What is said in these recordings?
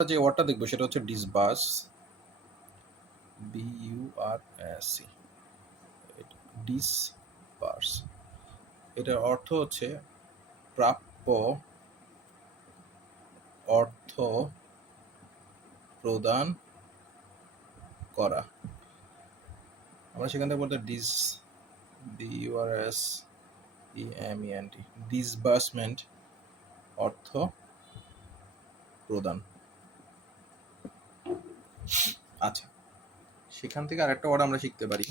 যে ওয়ার্ডটা দেখব সেটা হচ্ছে ডিসবার্স বি ইউ ডিসবার্স এটার অর্থ হচ্ছে প্রাপ্য অর্থ প্রদান করা। আমরা সেখান থেকে বলতে dis B U R S E M E N T disbursement অর্থ প্রদান। আচ্ছা। সেখান থেকে আরেকটা ওয়ার্ড আমরা শিখতে পারি।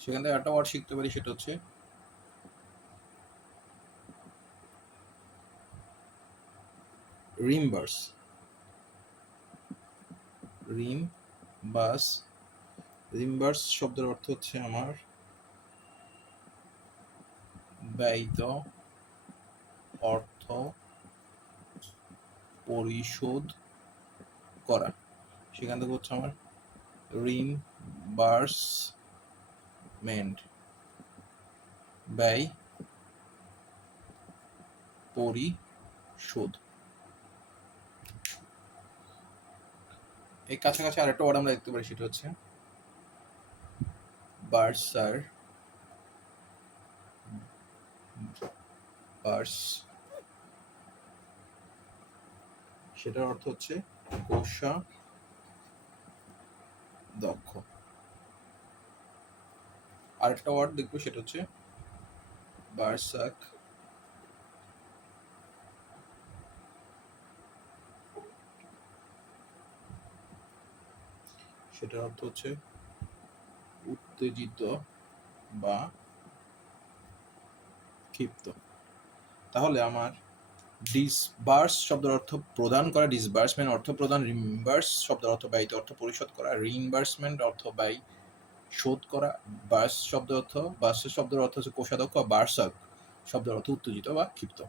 সেখান থেকে আরেকটা ওয়ার্ড শিখতে পারি, সেটা হচ্ছে রিমবার্স রিম বাস রিমবার্স শব্দের অর্থ হচ্ছে আমার ব্যয়িত অর্থ পরিশোধ করা। সেখান থেকে হচ্ছে আমার রিমবার্সমেন্ট ব্যয়, পরিশোধ। এই কাছাকাছি আরেকটা ওয়ার্ড আমরা দেখতে পারি, সেটা হচ্ছে বার্সার বার্স। সেটার অর্থ হচ্ছে কোষা দক্ষ। আরেকটা ওয়ার্ড দেখব সেটা হচ্ছে বার্সাক। সেটার অর্থ হচ্ছে উত্তেজিত বা ক্ষিপ্ত। তাহলে আমার ডিসবার্স শব্দের অর্থ প্রদান করা ডিসবার্সমেন্ট অর্থ প্রদান রিম্বার্স শব্দের অর্থ ব্যয়িত অর্থ পরিশোধ করা রিইম্বার্সমেন্ট অর্থ ব্যয়, শোধ করা বার্স শব্দ অর্থ বার্স শব্দের অর্থ হচ্ছে কোষাধ্যক্ষ বার্সক শব্দের অর্থ উত্তেজিত বা ক্ষিপ্ত।